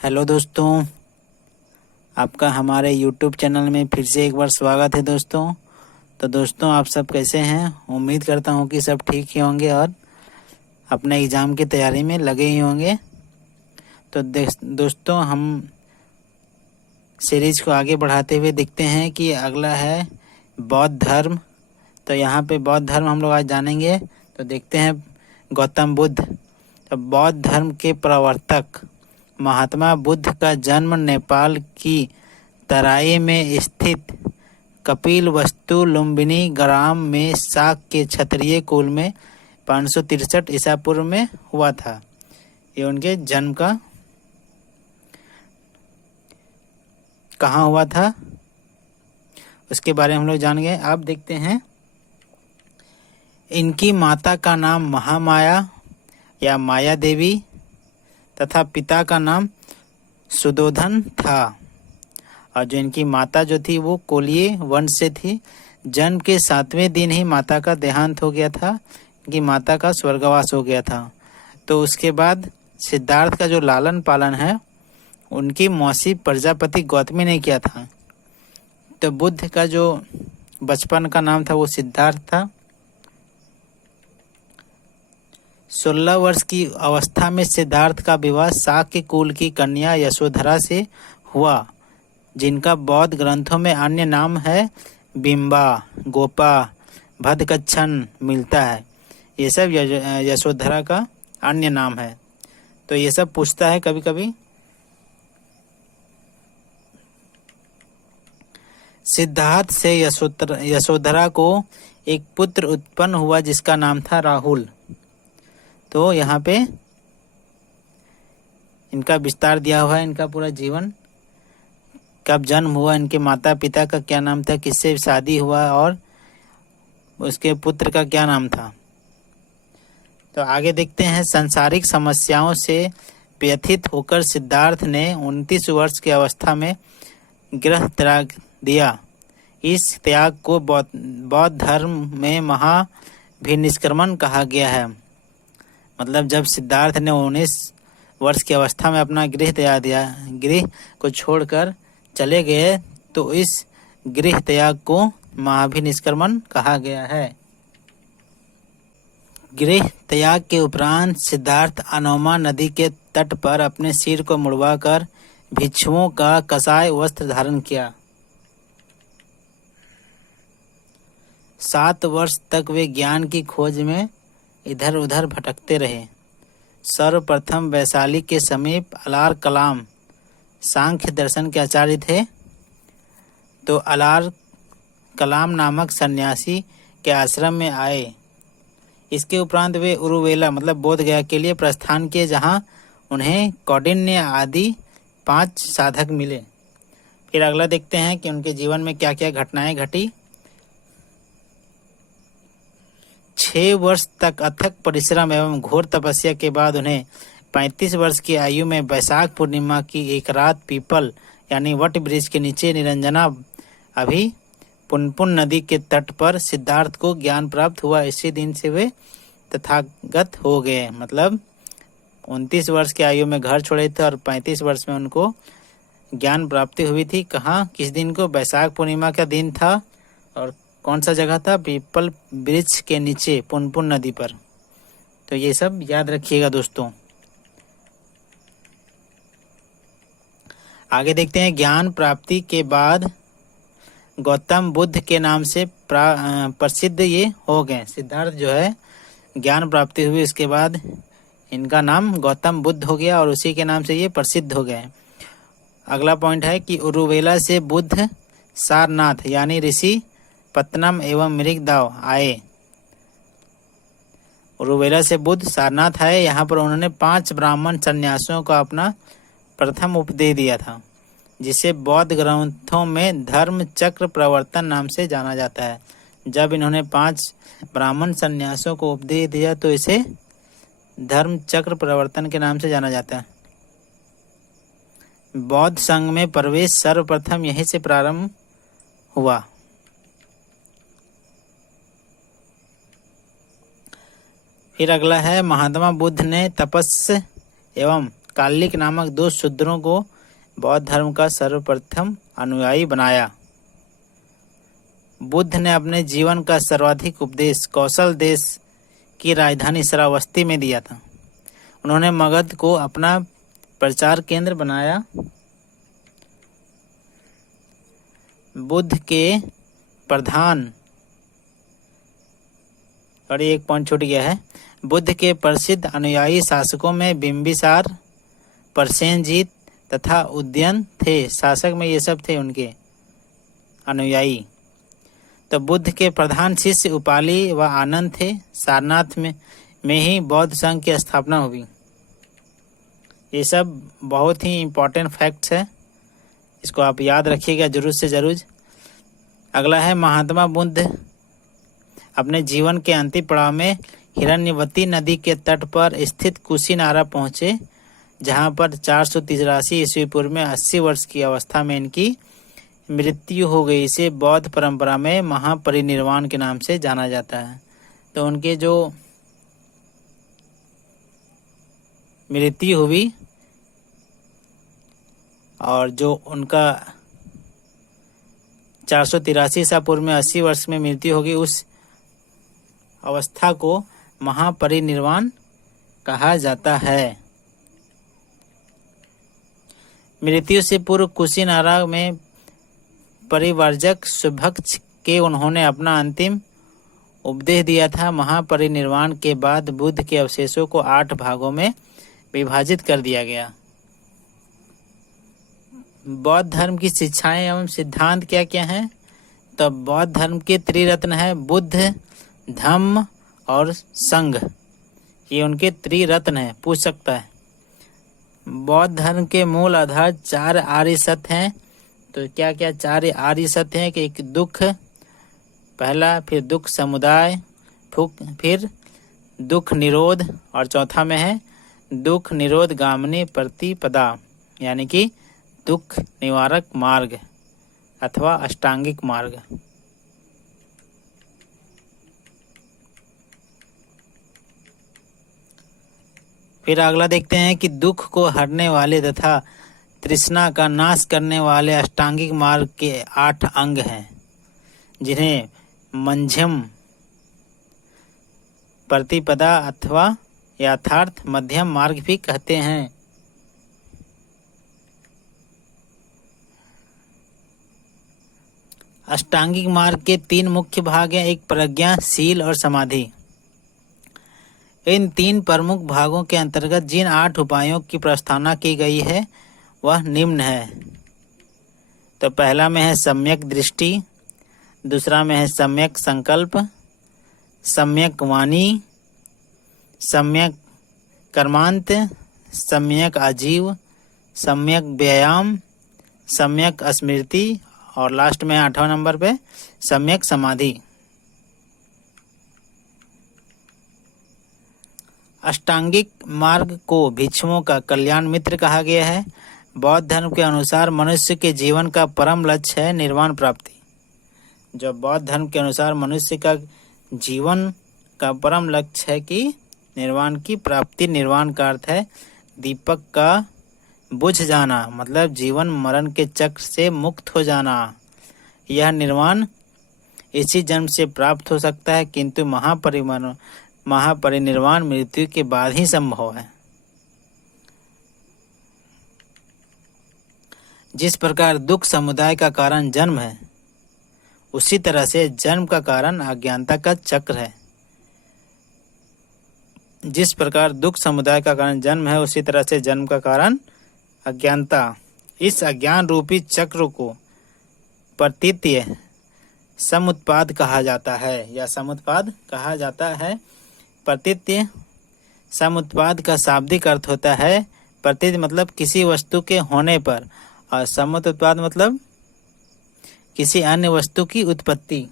Hello दोस्तों, आपका हमारे YouTube चैनल में फिर से एक बार स्वागत है दोस्तों। तो दोस्तों, आप सब कैसे हैं? उम्मीद करता हूं कि सब ठीक ही होंगे और अपने एग्ज़ाम की तैयारी में लगे ही होंगे। तो दोस्तों, हम सीरीज को आगे बढ़ाते हुए देखते हैं कि अगला है बौद्ध धर्म। तो यहाँ पे बौद्ध धर्म हम लोग आज जानेंगे। तो देखते हैं गौतम बुद्ध। तो बौद्ध धर्म के प्रवर्तक महात्मा बुद्ध का जन्म नेपाल की तराई में स्थित कपिलवस्तु लुम्बिनी ग्राम में शाक के क्षत्रिय कुल में 563 ईसा पूर्व में हुआ था। ये उनके जन्म का कहाँ हुआ था उसके बारे में हम लोग जान गए। अब देखते हैं, इनकी माता का नाम महामाया या माया देवी तथा पिता का नाम सुदोधन था। और जो इनकी माता जो थी वो कोलिये वंश से थी। जन्म के 7वें दिन ही माता का देहांत हो गया था। इनकी माता का स्वर्गवास हो गया था। तो उसके बाद सिद्धार्थ का जो लालन पालन है उनकी मौसी प्रजापति गौतमी ने किया था। तो बुद्ध का जो बचपन का नाम था वो सिद्धार्थ था। 16 वर्ष की अवस्था में सिद्धार्थ का विवाह शाक्य कुल की कन्या यशोधरा से हुआ, जिनका बौद्ध ग्रंथों में अन्य नाम है बिंबा, गोपा, भद्दकच्छन मिलता है। ये सब यशोधरा का अन्य नाम है। तो ये सब पूछता है कभी कभी। सिद्धार्थ से यशोधरा को एक पुत्र उत्पन्न हुआ जिसका नाम था राहुल। तो यहाँ पे इनका विस्तार दिया हुआ है, इनका पूरा जीवन, कब जन्म हुआ, इनके माता पिता का क्या नाम था, किससे शादी हुआ और उसके पुत्र का क्या नाम था। तो आगे देखते हैं, सांसारिक समस्याओं से व्यथित होकर सिद्धार्थ ने 29 वर्ष की अवस्था में गृह त्याग दिया। इस त्याग को बौद्ध धर्म में महाभिनिष्क्रमण कहा गया है। मतलब जब सिद्धार्थ ने 19 वर्ष की अवस्था में अपना गृह त्याग दिया, गृह को छोड़कर चले गए, तो इस गृह त्याग को महाभिनिष्क्रमण कहा गया है। गृह त्याग के उपरांत सिद्धार्थ अनोमा नदी के तट पर अपने सिर को मुड़वाकर भिक्षुओं का कसाय वस्त्र धारण किया। 7 वर्ष तक वे ज्ञान की खोज में इधर उधर भटकते रहे। सर्वप्रथम वैशाली के समीप अलार कलाम सांख्य दर्शन के आचार्य थे। तो अलार कलाम नामक सन्यासी के आश्रम में आए। इसके उपरांत वे उरुवेला मतलब बोध गया के लिए प्रस्थान किए, जहां उन्हें कौंडिन्य आदि 5 साधक मिले। फिर अगला देखते हैं कि उनके जीवन में क्या क्या घटनाएं घटी। 6 वर्ष तक अथक परिश्रम एवं घोर तपस्या के बाद उन्हें 35 वर्ष की आयु में वैशाख पूर्णिमा की एक रात पीपल यानी वट वृक्ष के नीचे निरंजना अभी पुनपुन नदी के तट पर सिद्धार्थ को ज्ञान प्राप्त हुआ। इसी दिन से वे तथागत हो गए। मतलब 29 वर्ष की आयु में घर छोड़े थे और 35 वर्ष में उनको ज्ञान प्राप्ति हुई थी। कहाँ, किस दिन को? वैशाख पूर्णिमा का दिन था। और कौन सा जगह था? पीपल वृक्ष के नीचे पुनपुन नदी पर। तो ये सब याद रखिएगा दोस्तों। आगे देखते हैं, ज्ञान प्राप्ति के बाद गौतम बुद्ध के नाम से प्रसिद्ध ये हो गए। सिद्धार्थ जो है, ज्ञान प्राप्ति हुई, इसके बाद इनका नाम गौतम बुद्ध हो गया और उसी के नाम से ये प्रसिद्ध हो गए। अगला पॉइंट है कि उरुवेला से बुद्ध सारनाथ यानी ऋषि पत्तनम एवं मृगदाव आए। उरुवेला से बुद्ध सारनाथ आए। यहाँ पर उन्होंने 5 ब्राह्मण सन्यासियों को अपना प्रथम उपदेश दिया था, जिसे बौद्ध ग्रंथों में धर्म चक्र प्रवर्तन नाम से जाना जाता है। जब इन्होंने 5 ब्राह्मण सन्यासियों को उपदेश दिया तो इसे धर्म चक्र प्रवर्तन के नाम से जाना जाता है। बौद्ध संघ में प्रवेश सर्वप्रथम यहीं से प्रारंभ हुआ। फिर अगला है, महात्मा बुद्ध ने तपस्या एवं कालिक नामक 2 शूद्रों को बौद्ध धर्म का सर्वप्रथम अनुयायी बनाया। बुद्ध ने अपने जीवन का सर्वाधिक उपदेश कौशल देश की राजधानी श्रावस्ती में दिया था। उन्होंने मगध को अपना प्रचार केंद्र बनाया। बुद्ध के प्रधान, और एक पॉइंट छूट गया है, बुद्ध के प्रसिद्ध अनुयायी शासकों में बिंबिसार, प्रसेनजीत तथा उदयन थे। शासक में ये सब थे उनके अनुयायी। तो बुद्ध के प्रधान शिष्य उपाली व आनंद थे। सारनाथ में ही बौद्ध संघ की स्थापना हुई। ये सब बहुत ही इम्पोर्टेंट फैक्ट्स है, इसको आप याद रखिएगा जरूर से जरूर। अगला है महात्मा बुद्ध अपने जीवन के अंतिम पड़ाव में हिरण्यवती नदी के तट पर स्थित कुशीनारा पहुंचे, जहां पर 483 ईस्वी पूर्व में 80 वर्ष की अवस्था में इनकी मृत्यु हो गई। इसे बौद्ध परंपरा में महापरिनिर्वाण के नाम से जाना जाता है। तो उनके जो मृत्यु हुई और जो उनका 483 ईसा पूर्व में 80 वर्ष में मृत्यु होगी, उस अवस्था को महापरिनिर्वाण कहा जाता है। मृत्यु से पूर्व कुशीनारा में परिवर्जक सुभक्ष के उन्होंने अपना अंतिम उपदेश दिया था। महापरिनिर्वाण के बाद बुद्ध के अवशेषों को 8 भागों में विभाजित कर दिया गया। बौद्ध धर्म की शिक्षाएं एवं सिद्धांत क्या क्या हैं? तो बौद्ध धर्म के त्रिरत्न है बुद्ध, धम्म और संघ। ये उनके त्रिरत्न है, पूछ सकता है। बौद्ध धर्म के मूल आधार 4 आर्य सत्य हैं। तो क्या क्या 4 आर्य सत्य हैं? कि एक दुख पहला, फिर दुख समुदाय, फिर दुख निरोध, और चौथा में है दुख निरोध गामिनी प्रतिपदा, यानी कि दुख निवारक मार्ग अथवा अष्टांगिक मार्ग। फिर अगला देखते हैं कि दुख को हरने वाले तथा तृष्णा का नाश करने वाले अष्टांगिक मार्ग के 8 अंग हैं, जिन्हें मध्यम प्रतिपदा अथवा यथार्थ मध्यम मार्ग भी कहते हैं। अष्टांगिक मार्ग के 3 मुख्य भाग हैं, एक प्रज्ञा, शील और समाधि। इन 3 प्रमुख भागों के अंतर्गत जिन 8 उपायों की प्रस्तावना की गई है वह निम्न है। तो पहला में है सम्यक दृष्टि, दूसरा में है सम्यक संकल्प, सम्यक वाणी, सम्यक कर्मांत, सम्यक आजीव, सम्यक व्यायाम, सम्यक स्मृति, और लास्ट में 8वां नंबर पे सम्यक समाधि। अष्टांगिक मार्ग को भिक्षुओं का कल्याण मित्र कहा गया है। बौद्ध धर्म के अनुसार मनुष्य के जीवन का परम लक्ष्य है निर्वाण प्राप्ति। जो बौद्ध धर्म के अनुसार मनुष्य का जीवन का परम लक्ष्य है कि निर्वाण की प्राप्ति। निर्वाण का अर्थ है दीपक का बुझ जाना, मतलब जीवन मरण के चक्र से मुक्त हो जाना। यह निर्वाण इसी जन्म से प्राप्त हो सकता है, किंतु महापरिनिर्वाण मृत्यु के बाद ही संभव है। जिस प्रकार दुख समुदाय का कारण जन्म है, उसी तरह से जन्म का कारण अज्ञानता का चक्र है। जिस प्रकार दुख समुदाय का कारण जन्म है, उसी तरह से जन्म का कारण अज्ञानता। इस अज्ञान रूपी चक्र को प्रतीत्य समुत्पाद कहा जाता है, या समुत्पाद कहा जाता है। प्रतीत्य समुत्पाद का शाब्दिक अर्थ होता है प्रतीत मतलब किसी वस्तु के होने पर, और समुत्पाद मतलब किसी अन्य वस्तु की उत्पत्ति।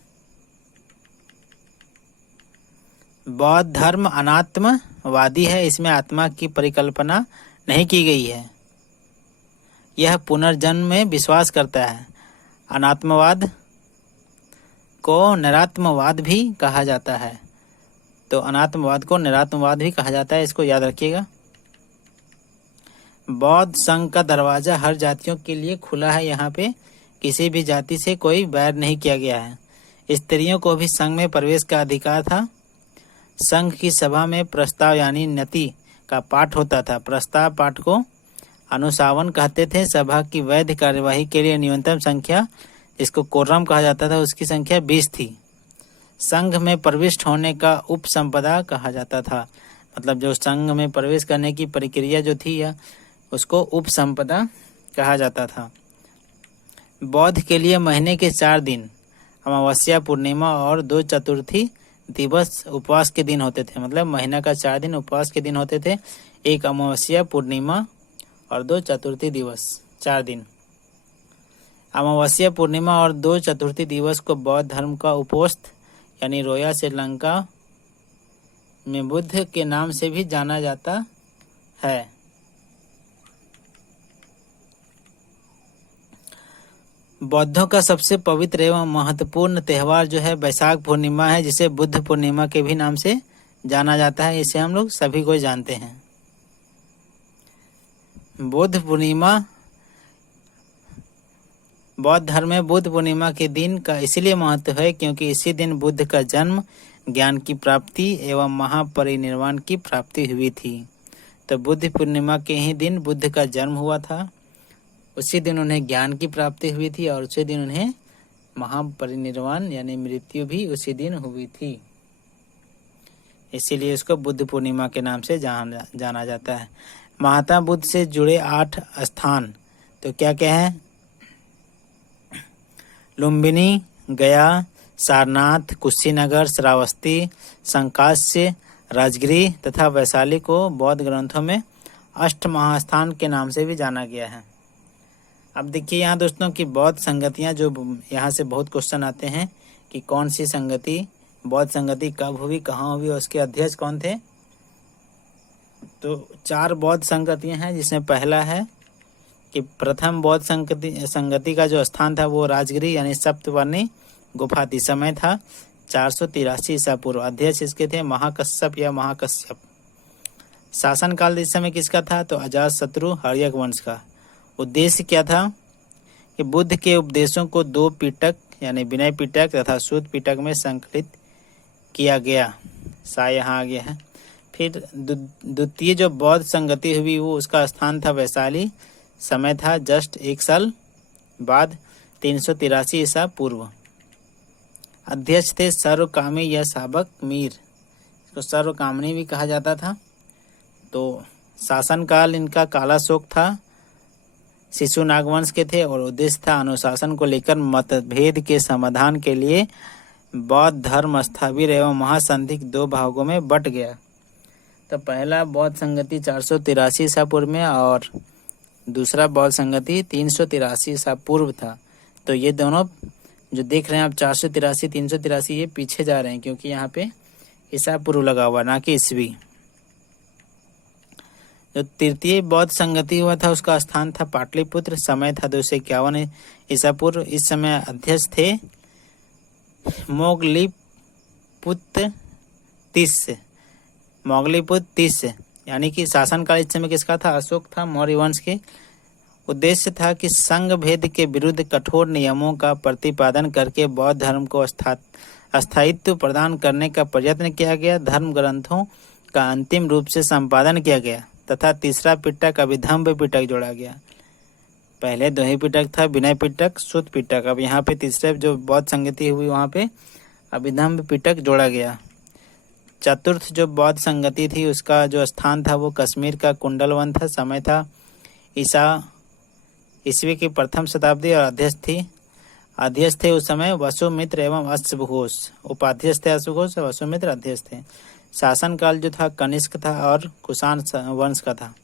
बौद्ध धर्म अनात्मवादी है, इसमें आत्मा की परिकल्पना नहीं की गई है। यह पुनर्जन्म में विश्वास करता है। अनात्मवाद को निरात्मवाद भी कहा जाता है। तो अनात्मवाद को निरात्मवाद भी कहा जाता है, इसको याद रखिएगा। बौद्ध संघ का दरवाजा हर जातियों के लिए खुला है। यहाँ पे किसी भी जाति से कोई बैर नहीं किया गया है। स्त्रियों को भी संघ में प्रवेश का अधिकार था। संघ की सभा में प्रस्ताव यानी नति का पाठ होता था। प्रस्ताव पाठ को अनुशासन कहते थे। सभा की वैध कार्यवाही के लिए न्यूनतम संख्या, जिसको कोरम कहा जाता था, उसकी संख्या 20 थी। संघ में प्रविष्ट होने का उपसंपदा कहा जाता था। मतलब जो संघ में प्रवेश करने की प्रक्रिया जो थी या उसको उपसंपदा कहा जाता था। बौद्ध के लिए महीने के 4 दिन अमावस्या, पूर्णिमा और 2 चतुर्थी दिवस उपवास के दिन होते थे। मतलब महीना का 4 दिन उपवास के दिन होते थे। एक अमावस्या, पूर्णिमा और 2 चतुर्थी दिवस, 4 दिन। अमावस्या, पूर्णिमा और 2 चतुर्थी दिवस को बौद्ध धर्म का उपोस्त यानी रोया श्रीलंका में बुद्ध के नाम से भी जाना जाता है। बौद्धों का सबसे पवित्र एवं महत्वपूर्ण त्यौहार जो है वैशाख पूर्णिमा है, जिसे बुद्ध पूर्णिमा के भी नाम से जाना जाता है। इसे हम लोग सभी को जानते हैं। बुद्ध पूर्णिमा बौद्ध धर्म में बुद्ध पूर्णिमा के दिन का इसलिए महत्व है क्योंकि इसी दिन बुद्ध का जन्म, ज्ञान की प्राप्ति एवं महापरिनिर्वाण की प्राप्ति हुई थी। तो बुद्ध पूर्णिमा के ही दिन बुद्ध का जन्म हुआ था। उसी दिन उन्हें ज्ञान की प्राप्ति हुई थी और उसी दिन उन्हें महापरिनिर्वाण यानी मृत्यु भी उसी दिन हुई थी। इसीलिए इसको बुद्ध पूर्णिमा के नाम से जाना जाता है। महात्मा बुद्ध से जुड़े 8 स्थान तो क्या क्या है? लुम्बिनी, गया, सारनाथ, कुशीनगर, श्रावस्ती, संकास्य, राजगिरी तथा वैशाली को बौद्ध ग्रंथों में अष्ट महास्थान के नाम से भी जाना गया है। अब देखिए यहाँ दोस्तों की बौद्ध संगतियाँ, जो यहाँ से बहुत क्वेश्चन आते हैं कि कौन सी संगति, बौद्ध संगति कब हुई, कहाँ हुई और उसके अध्यक्ष कौन थे। तो 4 बौद्ध संगतियाँ हैं, जिसमें पहला है कि प्रथम बौद्ध संगति का जो स्थान था वो राजगिरी यानी सप्तवर्णी गुफा थी। समय था 483 ईसा पूर्व। अध्यक्ष इसके थे महाकश्यप या महाकश्यप। शासनकाल इस समय किसका था? तो अजातशत्रु हर्यक वंश का। उद्देश्य क्या था कि बुद्ध के उपदेशों को 2 पिटक यानी विनय पिटक तथा सूत पिटक में संकलित किया गया। सा यहाँ आ गया है। फिर द्वितीय जो बौद्ध संगति हुई वो उसका स्थान था वैशाली। समय था जस्ट 1 साल बाद 383 ईसा पूर्व। अध्यक्ष थे सर्वकामी या साबक मीर, इसको सर्वकामनी भी कहा जाता था। तो शासनकाल इनका काला शोक था, शिशु नागवंश के थे और उद्देश्य था अनुशासन को लेकर मतभेद के समाधान के लिए बौद्ध धर्म स्थाविर एवं महासंधि 2 भागों में बट गया। तो पहला बौद्ध संगति 483 ईसा पूर्व में और दूसरा बौद्ध संगति 383 ईसा पूर्व था। तो ये दोनों जो देख रहे हैं आप 483 383 ये पीछे जा रहे हैं क्योंकि यहाँ पे ईसा पूर्व लगा हुआ ना कि ईस्वी। जो तृतीय बौद्ध संगति हुआ था उसका स्थान था पाटलिपुत्र। समय था 251 ईसा पूर्व। इस समय अध्यक्ष थे मोगलीपुत्र तीस यानी कि शासनकाल इस समय किसका था? अशोक था, मौर्य वंश के। उद्देश्य था कि संघ भेद के विरुद्ध कठोर नियमों का प्रतिपादन करके बौद्ध धर्म को स्थायित्व प्रदान करने का प्रयत्न किया गया। धर्म ग्रंथों का अंतिम रूप से संपादन किया गया तथा तीसरा पिटक अभिधम्म पिटक जोड़ा गया। पहले 2 ही पिटक था, विनय पिटक, सूत पिटक। अब यहाँ पे तीसरे जो बौद्ध संगति हुई वहाँ पे अभिधम्म पिटक जोड़ा गया। चतुर्थ जो बौद्ध संगति थी उसका जो स्थान था वो कश्मीर का कुंडलवन था। समय था ईस्वी की 1वीं शताब्दी और अध्यक्ष थे उस समय वसुमित्र एवं अश्वघोष। उपाध्यक्ष थे अश्वघोष और वसुमित्र अध्यक्ष थे। शासनकाल जो था कनिष्क था और कुषाण वंश का था।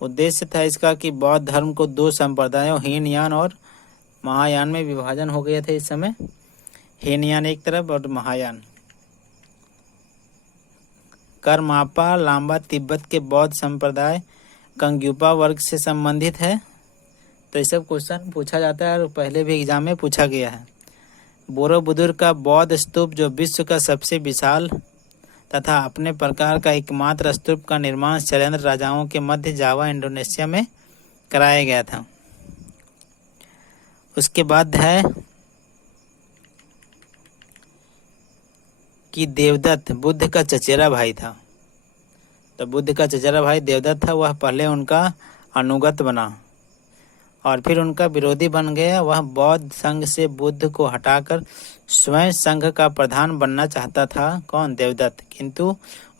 उद्देश्य था इसका कि बौद्ध धर्म को 2 संप्रदायों हीनयान और महायान में विभाजन हो गए थे। इस समय हीनयान एक तरफ और महायान। करमापा लांबा तिब्बत के बौद्ध संप्रदाय कंग्युपा वर्ग से संबंधित है। तो ये सब क्वेश्चन पूछा जाता है और पहले भी एग्जाम में पूछा गया है। बोरोबुदुर का बौद्ध स्तूप जो विश्व का सबसे विशाल तथा अपने प्रकार का एकमात्र स्तूप का निर्माण शैलेंद्र राजाओं के मध्य जावा इंडोनेशिया में कराया गया था। उसके बाद है कि देवदत्त बुद्ध का चचेरा भाई था। तो बुद्ध का चचेरा भाई देवदत्त था, वह पहले उनका अनुगत बना और फिर उनका विरोधी बन गया। वह बौद्ध संघ से बुद्ध को हटाकर स्वयं संघ का प्रधान बनना चाहता था। कौन? देवदत्त। किंतु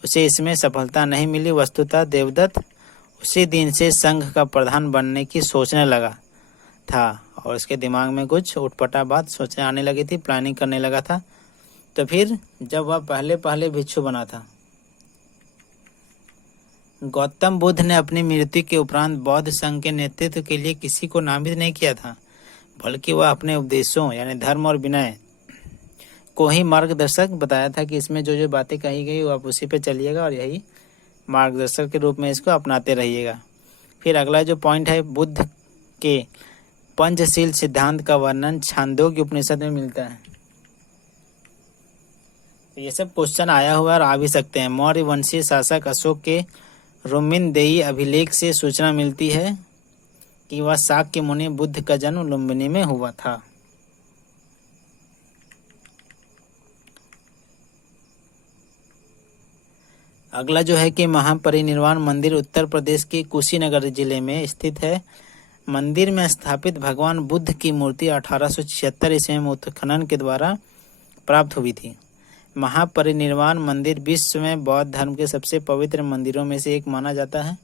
उसे इसमें सफलता नहीं मिली। वस्तुतः देवदत्त उसी दिन से संघ का प्रधान बनने की सोचने लगा था और उसके दिमाग में कुछ उटपटा बात सोचने आने लगी थी, प्लानिंग करने लगा था। तो फिर जब वह पहले भिक्षु बना था, गौतम बुद्ध ने अपनी मृत्यु के उपरांत बौद्ध संघ के नेतृत्व के लिए किसी को नामित नहीं किया था, बल्कि वह अपने उपदेशों यानी धर्म और विनय को ही मार्गदर्शक बताया था कि इसमें जो जो बातें कही गई वो आप उसी पे चलिएगा और यही मार्गदर्शक के रूप में इसको अपनाते रहिएगा। फिर अगला जो पॉइंट है, बुद्ध के पंचशील सिद्धांत का वर्णन छांदोग्य उपनिषद में मिलता है। ये सब क्वेश्चन आया हुआ और आ भी सकते हैं। मौर्य वंशीय शासक अशोक के रुमिनदेयी अभिलेख से सूचना मिलती है कि वह शाक्य मुनि बुद्ध का जन्म लुम्बिनी में हुआ था। अगला जो है कि महापरिनिर्वाण मंदिर उत्तर प्रदेश के कुशीनगर जिले में स्थित है। मंदिर में स्थापित भगवान बुद्ध की मूर्ति 1876 ईस्वी में उत्खनन के द्वारा प्राप्त हुई थी। महापरिनिर्वाण मंदिर विश्व में बौद्ध धर्म के सबसे पवित्र मंदिरों में से एक माना जाता है।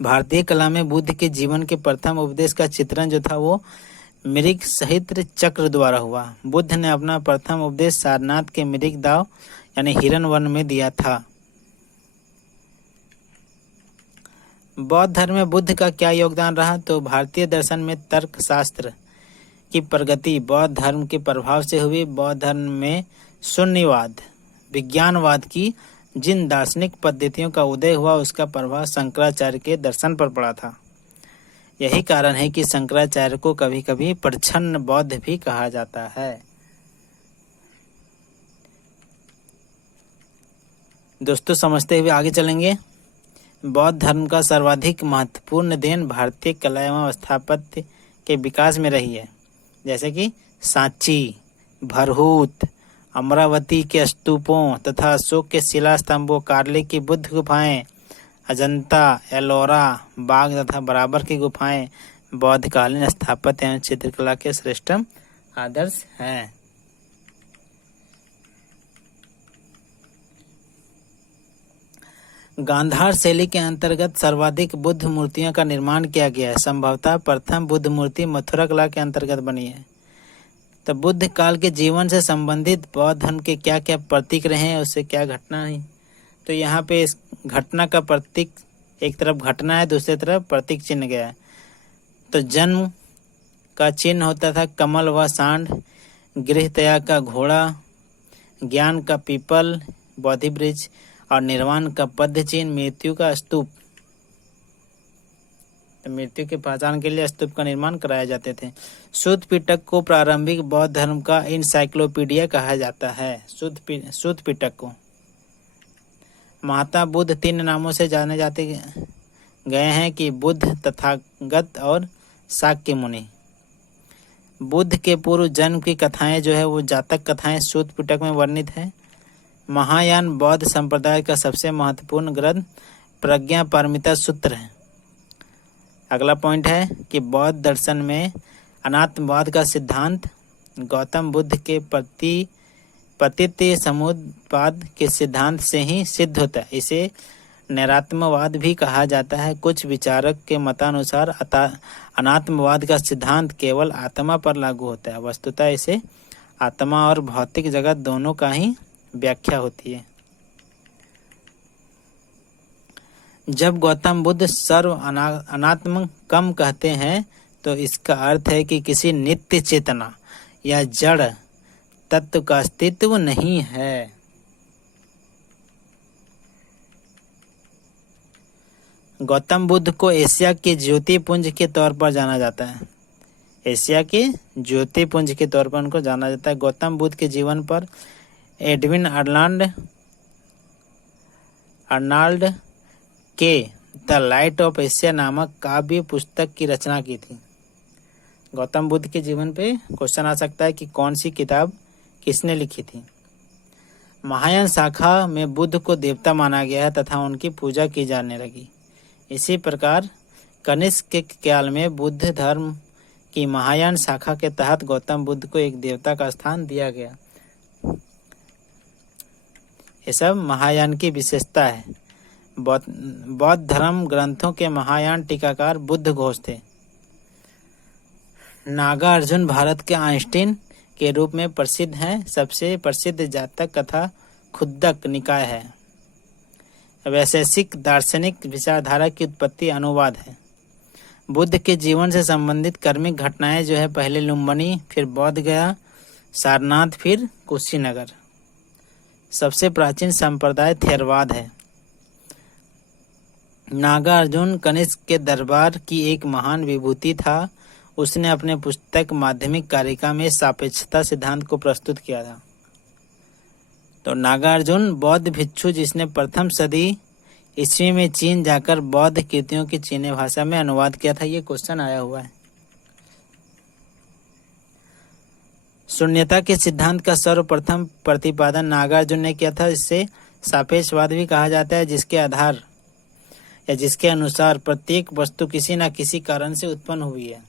भारतीय कला में बुद्ध के जीवन के प्रथम उपदेश का चित्रण जो था वो मृग सहित चक्र द्वारा हुआ। बुद्ध ने अपना प्रथम उपदेश सारनाथ के मृग दाव यानी हिरण वन में दिया था। बौद्ध धर्म में बुद्ध का क्या योगदान रहा? तो भारतीय दर्शन में तर्क शास्त्र की प्रगति बौद्ध धर्म के प्रभाव से हुई। बौद्ध धर्म में शून्यवाद विज्ञानवाद की जिन दार्शनिक पद्धतियों का उदय हुआ उसका प्रभाव शंकराचार्य के दर्शन पर पड़ा था। यही कारण है कि शंकराचार्य को कभी कभी प्रच्छन्न बौद्ध भी कहा जाता है। दोस्तों, समझते हुए आगे चलेंगे। बौद्ध धर्म का सर्वाधिक महत्वपूर्ण देन भारतीय कला एवं स्थापत्य के विकास में रही है, जैसे कि सांची, भरहूत, अमरावती के स्तूपों तथा अशोक के शिला स्तंभों, कार्ले की बुद्ध गुफाएं, अजंता, एलोरा, बाग तथा बराबर की गुफाएं बौद्धकालीन स्थापत्य एवं चित्रकला के श्रेष्ठ आदर्श हैं। गांधार शैली के अंतर्गत सर्वाधिक बुद्ध मूर्तियों का निर्माण किया गया है। संभवतः प्रथम बुद्ध मूर्ति मथुरा कला के अंतर्गत बनी है। तो बुद्ध काल के जीवन से संबंधित बौद्ध धर्म के क्या क्या प्रतीक रहे हैं, उससे क्या घटना है। तो यहाँ पे इस घटना का प्रतीक, एक तरफ घटना है, दूसरी तरफ प्रतीक चिन्ह गया है। तो जन्म का चिन्ह होता था कमल व सांड, गृहतया का घोड़ा, ज्ञान का पीपल बोधि वृक्ष और निर्वाण का पद्य चिन्ह, मृत्यु का स्तूप। तो मृत्यु की पहचान के लिए स्तूप का निर्माण कराए जाते थे। शुद्ध पिटक को प्रारंभिक बौद्ध धर्म का इंसाइक्लोपीडिया कहा जाता है। शुद्ध पिटक को महात्मा बुद्ध 3 नामों से जाने जाते गए हैं कि बुद्ध, तथागत और शाक्य मुनि। बुद्ध के पूर्व जन्म की कथाएं जो है वो जातक कथाएं शुद्ध पिटक में वर्णित है। महायान बौद्ध संप्रदाय का सबसे महत्वपूर्ण ग्रंथ प्रज्ञा पारमिता सूत्र है। अगला पॉइंट है कि बौद्ध दर्शन में अनात्मवाद का सिद्धांत गौतम बुद्ध के पतित्व समुत्पाद के सिद्धांत से ही सिद्ध होता है। इसे नैरात्मवाद भी कहा जाता है। कुछ विचारक के मतानुसार अनात्मवाद का सिद्धांत केवल आत्मा पर लागू होता है। वस्तुतः इसे आत्मा और भौतिक जगत दोनों का ही व्याख्या होती है। जब गौतम बुद्ध सर्व अनात्म कम कहते हैं तो इसका अर्थ है कि किसी नित्य चेतना या जड़ तत्व का अस्तित्व नहीं है। गौतम बुद्ध को एशिया के ज्योति पुंज के तौर पर जाना जाता है। एशिया के ज्योतिपुंज के तौर पर उनको जाना जाता है। गौतम बुद्ध के जीवन पर एडविन अर्नाल्ड के द लाइट ऑफ एशिया नामक काव्य पुस्तक की रचना की थी। गौतम बुद्ध के जीवन पे क्वेश्चन आ सकता है कि कौन सी किताब किसने लिखी थी। महायान शाखा में बुद्ध को देवता माना गया है तथा उनकी पूजा की जाने लगी। इसी प्रकार कनिष्क के काल में बुद्ध धर्म की महायान शाखा के तहत गौतम बुद्ध को एक देवता का स्थान दिया गया। ये सब महायान की विशेषता है। बौद्ध धर्म ग्रंथों के महायान टीकाकार बुद्ध घोष थे। नागार्जुन भारत के आइंस्टीन के रूप में प्रसिद्ध हैं। सबसे प्रसिद्ध जातक कथा खुद्दक निकाय है। वैशेषिक दार्शनिक विचारधारा की उत्पत्ति अनुवाद है। बुद्ध के जीवन से संबंधित कर्मिक घटनाएं जो है पहले लुम्बिनी, फिर बोध गया, सारनाथ, फिर कुशीनगर। सबसे प्राचीन संप्रदाय थेरवाद है। नागार्जुन कनिष्क के दरबार की एक महान विभूति था। उसने अपने पुस्तक माध्यमिक कारिका में सापेक्षता सिद्धांत को प्रस्तुत किया था। तो नागार्जुन बौद्ध भिक्षु जिसने प्रथम सदी ईस्वी में चीन जाकर बौद्ध कृतियों की चीनी भाषा में अनुवाद किया था। ये क्वेश्चन आया हुआ है। शून्यता के सिद्धांत का सर्वप्रथम प्रतिपादन नागार्जुन ने किया था। इसे सापेक्षवाद भी कहा जाता है, जिसके आधार या जिसके अनुसार प्रत्येक वस्तु किसी न किसी कारण से उत्पन्न हुई है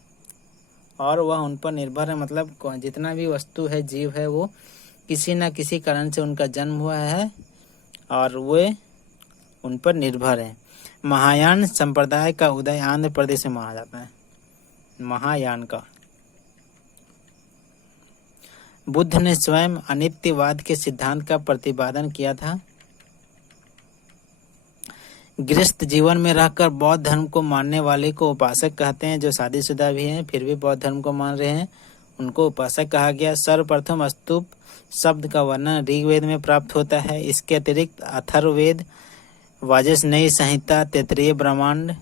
और वह उन पर निर्भर है। मतलब जितना भी वस्तु है, जीव है, वो किसी न किसी कारण से उनका जन्म हुआ है और वे उन पर निर्भर है। महायान संप्रदाय का उदय आंध्र प्रदेश में माना जाता है। महायान का बुद्ध ने स्वयं अनित्यवाद के सिद्धांत का प्रतिपादन किया था। गृहस्थ जीवन में रहकर बौद्ध धर्म को मानने वाले को उपासक कहते हैं। जो शादीशुदा भी हैं फिर भी बौद्ध धर्म को मान रहे हैं, उनको उपासक कहा गया। सर्वप्रथम स्तूप शब्द का वर्णन ऋग्वेद में प्राप्त होता है। इसके अतिरिक्त अथर्ववेद, वाजसनेयी संहिता, तैत्तिरीय ब्रह्मांड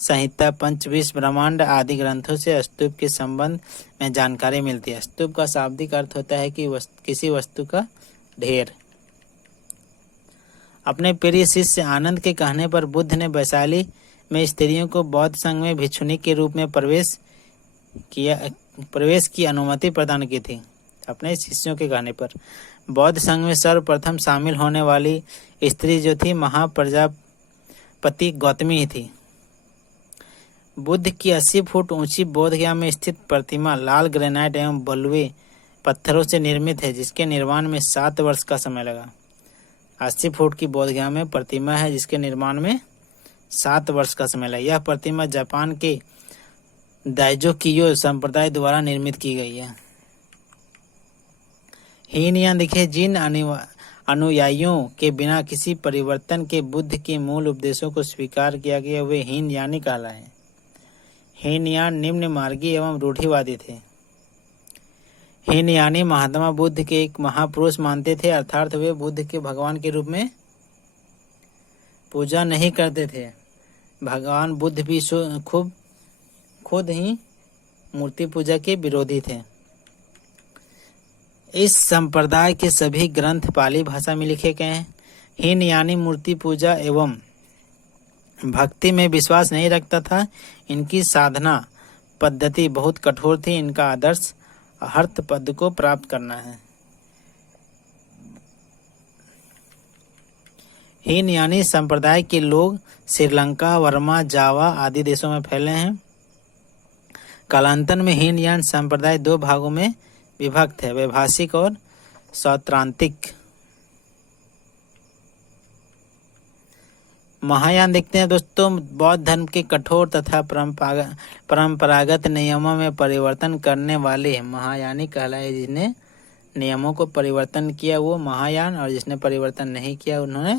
संहिता, पंचविंश ब्रह्मांड आदि ग्रंथों से स्तूप के संबंध में जानकारी मिलती है। स्तूप का शाब्दिक अर्थ होता है कि किसी वस्तु का ढेर। अपने प्रिय शिष्य आनंद के कहने पर बुद्ध ने वैशाली में स्त्रियों को बौद्ध संघ में भिक्षुनी के रूप में प्रवेश की अनुमति प्रदान की थी। अपने शिष्यों के कहने पर बौद्ध संघ में सर्वप्रथम शामिल होने वाली स्त्री जो थी महाप्रजापति गौतमी ही थी। बुद्ध की 80 फुट ऊंची बोधगया में स्थित प्रतिमा लाल ग्रेनाइट एवं बलुए पत्थरों से निर्मित है, जिसके निर्माण में 7 वर्ष का समय लगा। 80 फुट की बोधगया में प्रतिमा है जिसके निर्माण में 7 वर्ष का समय लगा। यह प्रतिमा जापान के दाइजोकियो संप्रदाय द्वारा निर्मित की गई है। हीनयान दिखे जिन अनुयायियों के बिना किसी परिवर्तन के बुद्ध के मूल उपदेशों को स्वीकार किया गया वे हीनयानी कहलाए। हीनयान निम्न मार्गी एवं रूढ़िवादी थे। हीनयानी महात्मा बुद्ध के एक महापुरुष मानते थे, अर्थात वे बुद्ध के भगवान के रूप में पूजा नहीं करते थे। भगवान बुद्ध भी खुद ही मूर्ति पूजा के विरोधी थे। इस संप्रदाय के सभी ग्रंथ पाली भाषा में लिखे गए हैं। हीनयानी मूर्ति पूजा एवं भक्ति में विश्वास नहीं रखता था। इनकी साधना पद्धति बहुत कठोर थी। इनका आदर्श अर्हत पद को प्राप्त करना है। हीनयानी संप्रदाय के लोग श्रीलंका, वर्मा, जावा आदि देशों में फैले हैं। कालांतर में हीनयान संप्रदाय 2 भागों में विभक्त है, वैभाषिक और सौत्रांतिक। महायान देखते हैं दोस्तों। बौद्ध धर्म के कठोर तथा परंपरागत नियमों में परिवर्तन करने वाले महायानी कहलाए। जिसने नियमों को परिवर्तन किया वो महायान, और जिसने परिवर्तन नहीं किया उन्होंने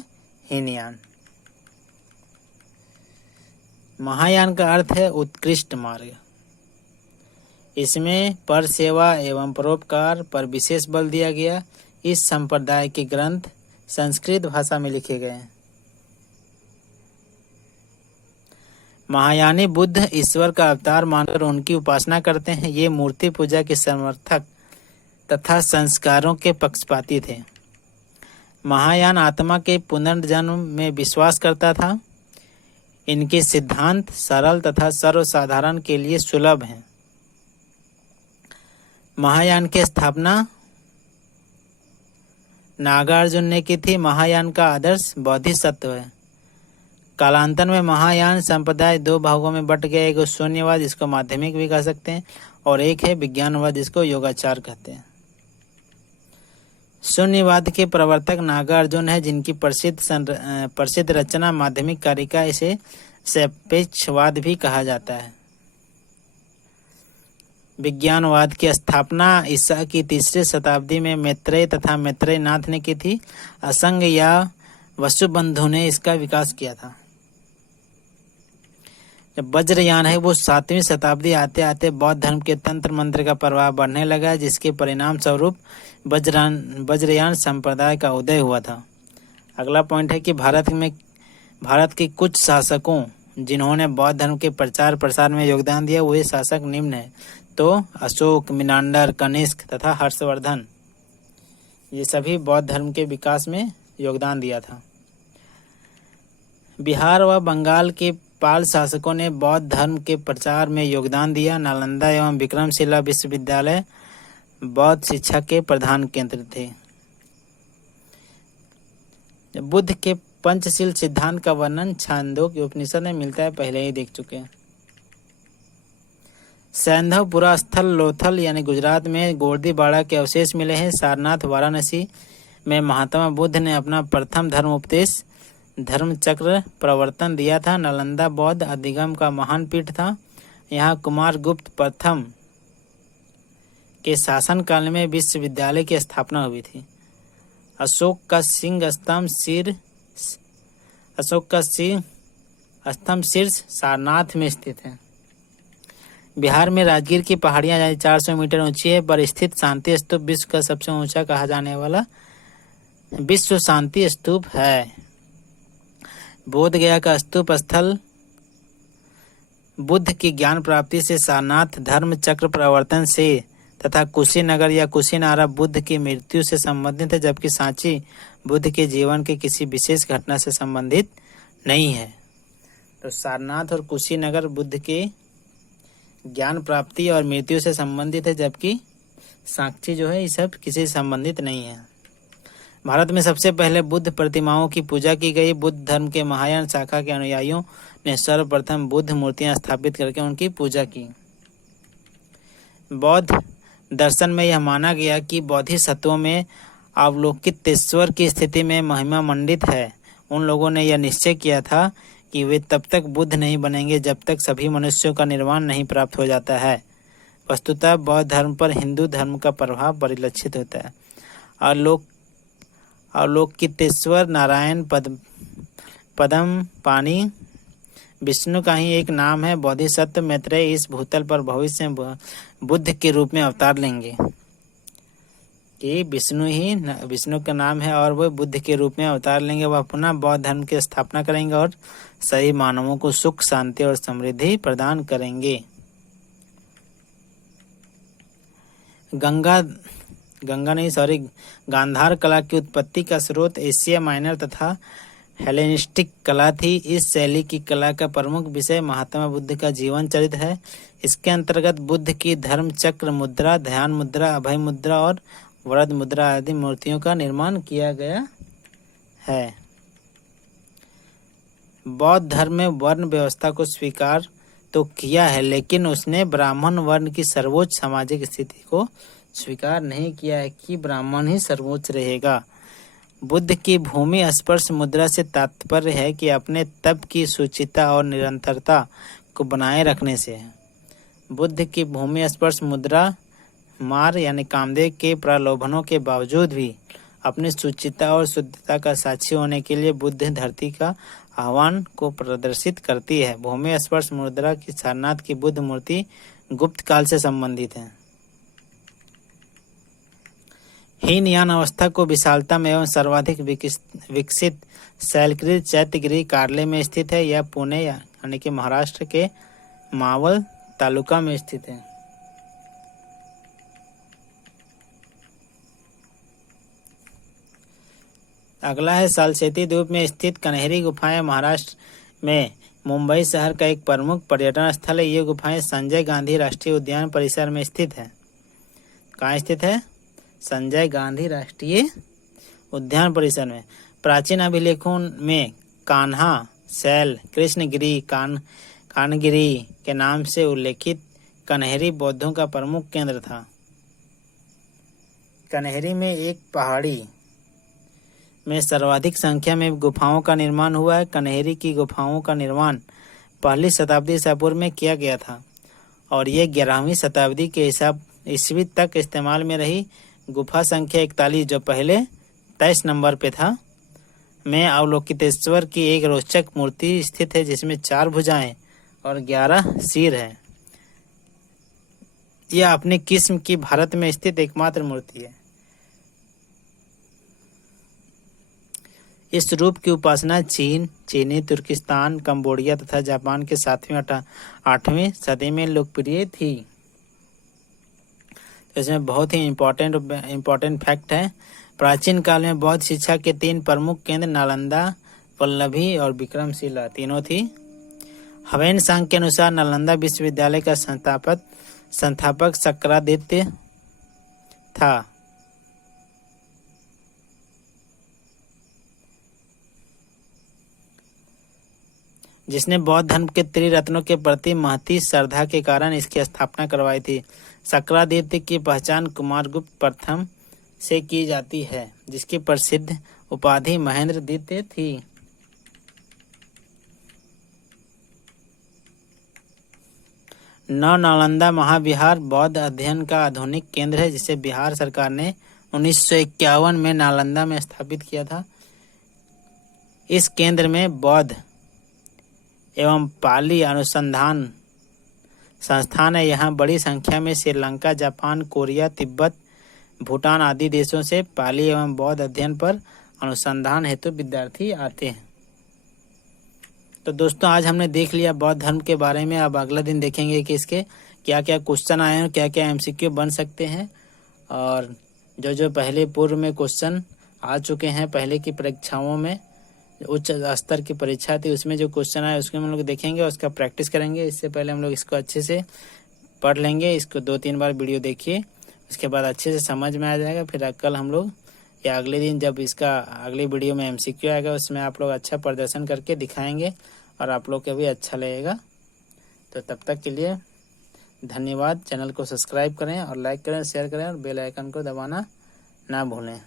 हीनयान। महायान का अर्थ है उत्कृष्ट मार्ग। इसमें पर सेवा एवं परोपकार पर विशेष बल दिया गया। इस संप्रदाय के ग्रंथ संस्कृत भाषा में लिखे गए हैं। महायानी बुद्ध ईश्वर का अवतार मानकर उनकी उपासना करते हैं। ये मूर्ति पूजा के समर्थक तथा संस्कारों के पक्षपाती थे। महायान आत्मा के पुनर्जन्म में विश्वास करता था। इनके सिद्धांत सरल तथा सर्वसाधारण के लिए सुलभ हैं। महायान की स्थापना नागार्जुन ने की थी। महायान का आदर्श बोधिसत्व है। कालांतर में महायान संप्रदाय दो भागों में बट गया। एक शून्यवाद, इसको माध्यमिक भी कह सकते हैं, और एक है विज्ञानवाद, जिसको योगाचार कहते हैं। शून्यवाद के प्रवर्तक नागार्जुन है, जिनकी प्रसिद्ध रचना माध्यमिक कारिका इसे सापेक्षवाद भी कहा जाता है। विज्ञानवाद की स्थापना ईसा की 3री शताब्दी में मैत्रेय तथा मैत्रेय नाथ ने की थी। असंग या वसुबंधु ने इसका विकास किया था। जब वज्रयान है वो 7वीं शताब्दी आते आते बौद्ध धर्म के तंत्र मंत्र का प्रभाव बढ़ने लगा, जिसके परिणाम स्वरूप वज्रयान संप्रदाय का उदय हुआ था। अगला पॉइंट है कि भारत के कुछ शासकों जिन्होंने बौद्ध धर्म के प्रचार प्रसार में योगदान दिया, वही शासक निम्न है। तो अशोक, मिनांडर, कनिष्क तथा हर्षवर्धन, ये सभी बौद्ध धर्म के विकास में योगदान दिया था। बिहार व बंगाल के पाल शासकों ने बौद्ध धर्म के प्रचार में योगदान दिया। नालंदा एवं विक्रमशिला विश्वविद्यालय बौद्ध शिक्षा के प्रधान केंद्र थे। बुद्ध के पंचशील सिद्धांत का वर्णन छांदोग्य उपनिषद में मिलता है, पहले ही देख चुके हैं। सैंधवपुरा स्थल लोथल यानी गुजरात में गोर्दीबाड़ा के अवशेष मिले हैं। सारनाथ वाराणसी में महात्मा बुद्ध ने अपना प्रथम धर्मोपदेश धर्मचक्र प्रवर्तन दिया था। नालंदा बौद्ध अधिगम का महान पीठ था। यहाँ कुमार गुप्त प्रथम के शासन काल में विश्वविद्यालय की स्थापना हुई थी। अशोक का सिंह स्तंभ शीर्ष सारनाथ में स्थित है। बिहार में राजगीर की पहाड़ियां 400 मीटर ऊंची है पर स्थित शांति स्तूप विश्व का सबसे ऊंचा कहा जाने वाला विश्व शांति स्तूप है। बोध गया का स्तूप स्थल बुद्ध की ज्ञान प्राप्ति से, सारनाथ धर्म चक्र प्रवर्तन से तथा कुशीनगर या कुशीनारा बुद्ध की मृत्यु से संबंधित है, जबकि सांची बुद्ध के जीवन के किसी विशेष घटना से संबंधित नहीं है। तो सारनाथ और कुशीनगर बुद्ध के ज्ञान प्राप्ति और मृत्यु से संबंधित है, जबकि सांची जो है ये सब किसी से संबंधित नहीं है। भारत में सबसे पहले बुद्ध प्रतिमाओं की पूजा की गई। बुद्ध धर्म के महायान शाखा के अनुयायियों ने सर्वप्रथम बुद्ध मूर्तियां स्थापित करके उनकी पूजा की। बौद्ध दर्शन में यह माना गया कि बोधिसत्वों में अवलोकित ईश्वर की स्थिति में महिमा मंडित है। उन लोगों ने यह निश्चय किया था कि वे तब तक बुद्ध नहीं बनेंगे जब तक सभी मनुष्यों का निर्वाण नहीं प्राप्त हो जाता है। वस्तुतः बौद्ध धर्म पर हिंदू धर्म का प्रभाव परिलक्षित होता है। अवलोकितेश्वर नारायण पदम पानी विष्णु का ही एक नाम है। बोधिसत्व मैत्रेय इस भूतल पर भविष्य में बुद्ध के रूप में अवतार लेंगे। कि विष्णु का नाम है और वह बुद्ध के रूप में अवतार लेंगे। वह पुनः बौद्ध धर्म की स्थापना करेंगे और सभी मानवों को सुख, शांति और समृद्धि प्रदान करेंगे। गांधार कला की उत्पत्ति का स्रोत एशिया माइनर तथा हेलेनिस्टिक कला थी। इस शैली की कला का प्रमुख विषय महात्मा बुद्ध का जीवन चरित्र है। इसके अंतर्गत बुद्ध की धर्म चक्र मुद्रा, ध्यान मुद्रा, अभय मुद्रा और वरद मुद्रा आदि मूर्तियों का निर्माण किया गया है। बौद्ध धर्म में वर्ण व्यवस्था को स्वीकार तो किया है, लेकिन उसने ब्राह्मण वर्ण की सर्वोच्च सामाजिक स्थिति को स्वीकार नहीं किया है कि ब्राह्मण ही सर्वोच्च रहेगा। बुद्ध की भूमि स्पर्श मुद्रा से तात्पर्य है कि अपने तप की सूचिता और निरंतरता को बनाए रखने से है। बुद्ध की भूमि स्पर्श मुद्रा मार यानी कामदेव के प्रलोभनों के बावजूद भी अपनी सुचिता और शुद्धता का साक्षी होने के लिए बुद्ध धरती का आह्वान को प्रदर्शित करती है। भूमि स्पर्श मुद्रा की सारनाथ की बुद्ध मूर्ति गुप्त काल से संबंधित है। हीनयान अवस्था को विशालता में एवं सर्वाधिक विकसित शैलकृत चैत्यगिरी कार्ले में स्थित है। यह पुणे यानी कि महाराष्ट्र के मावल तालुका में स्थित है। अगला है सालसेती द्वीप में स्थित कन्हेरी गुफाएं महाराष्ट्र में मुंबई शहर का एक प्रमुख पर्यटन स्थल है। ये गुफाएं संजय गांधी राष्ट्रीय उद्यान परिसर में स्थित है। कहाँ स्थित है? संजय गांधी राष्ट्रीय उद्यान परिसर में। प्राचीन अभिलेखों में कान्हा, शैल, कृष्णगिरी, कानगिरी के नाम से उल्लेखित कन्हेरी बौद्धों का प्रमुख केंद्र था। कन्हेरी में एक पहाड़ी में सर्वाधिक संख्या में गुफाओं का निर्माण हुआ है। कन्हेरी की गुफाओं का निर्माण पहली शताब्दी ईसा पूर्व में किया गया था और ये 11वीं शताब्दी के ईस्वी तक इस्तेमाल में रही। गुफा संख्या 41 जो पहले 23 नंबर पे था में अवलोकितेश्वर की एक रोचक मूर्ति स्थित है जिसमें 4 भुजाएं और 11 सिर है। यह अपनी किस्म की भारत में स्थित एकमात्र मूर्ति है। इस रूप की उपासना चीनी, तुर्किस्तान, कंबोडिया तथा जापान के 7वीं 8वीं सदी में लोकप्रिय थी। तो इसमें बहुत ही इम्पोर्टेंट फैक्ट है। प्राचीन काल में बौद्ध शिक्षा के 3 प्रमुख केंद्र नालंदा, वल्लभी और विक्रमशिला तीनों थी। हवेन सांग के अनुसार नालंदा विश्वविद्यालय का संस्थापक शक्रादित्य था। जिसने बौद्ध धर्म के त्रिरत्नों के प्रति महती श्रद्धा के कारण इसकी स्थापना करवाई थी। शक्रादित्य की पहचान कुमारगुप्त प्रथम से की जाती है जिसकी प्रसिद्ध उपाधि महेंद्र द्वितीय थी। नालंदा महाविहार बौद्ध अध्ययन का आधुनिक केंद्र है जिसे बिहार सरकार ने 1951 में नालंदा में स्थापित किया था। इस केंद्र में बौद्ध एवं पाली अनुसंधान संस्थान है। यहाँ बड़ी संख्या में श्रीलंका, जापान, कोरिया, तिब्बत, भूटान आदि देशों से पाली एवं बौद्ध अध्ययन पर अनुसंधान हेतु विद्यार्थी आते हैं। तो दोस्तों आज हमने देख लिया बौद्ध धर्म के बारे में। अब अगला दिन देखेंगे कि इसके क्या क्या क्वेश्चन आए हैं, क्या क्या MCQ बन सकते हैं और जो पहले पूर्व में क्वेश्चन आ चुके हैं पहले की परीक्षाओं में, उच्च स्तर की परीक्षा थी उसमें जो क्वेश्चन आए उसको हम लोग देखेंगे और उसका प्रैक्टिस करेंगे। इससे पहले हम लोग इसको अच्छे से पढ़ लेंगे। इसको 2-3 बार वीडियो देखिए, उसके बाद अच्छे से समझ में आ जाएगा। फिर कल हम लोग या अगले दिन जब इसका अगली वीडियो में MCQ आएगा उसमें आप लोग अच्छा प्रदर्शन करके दिखाएंगे और आप लोग को भी अच्छा लगेगा। तो तब तक के लिए धन्यवाद। चैनल को सब्सक्राइब करें और लाइक करें, शेयर करें और बेल आइकन को दबाना ना भूलें।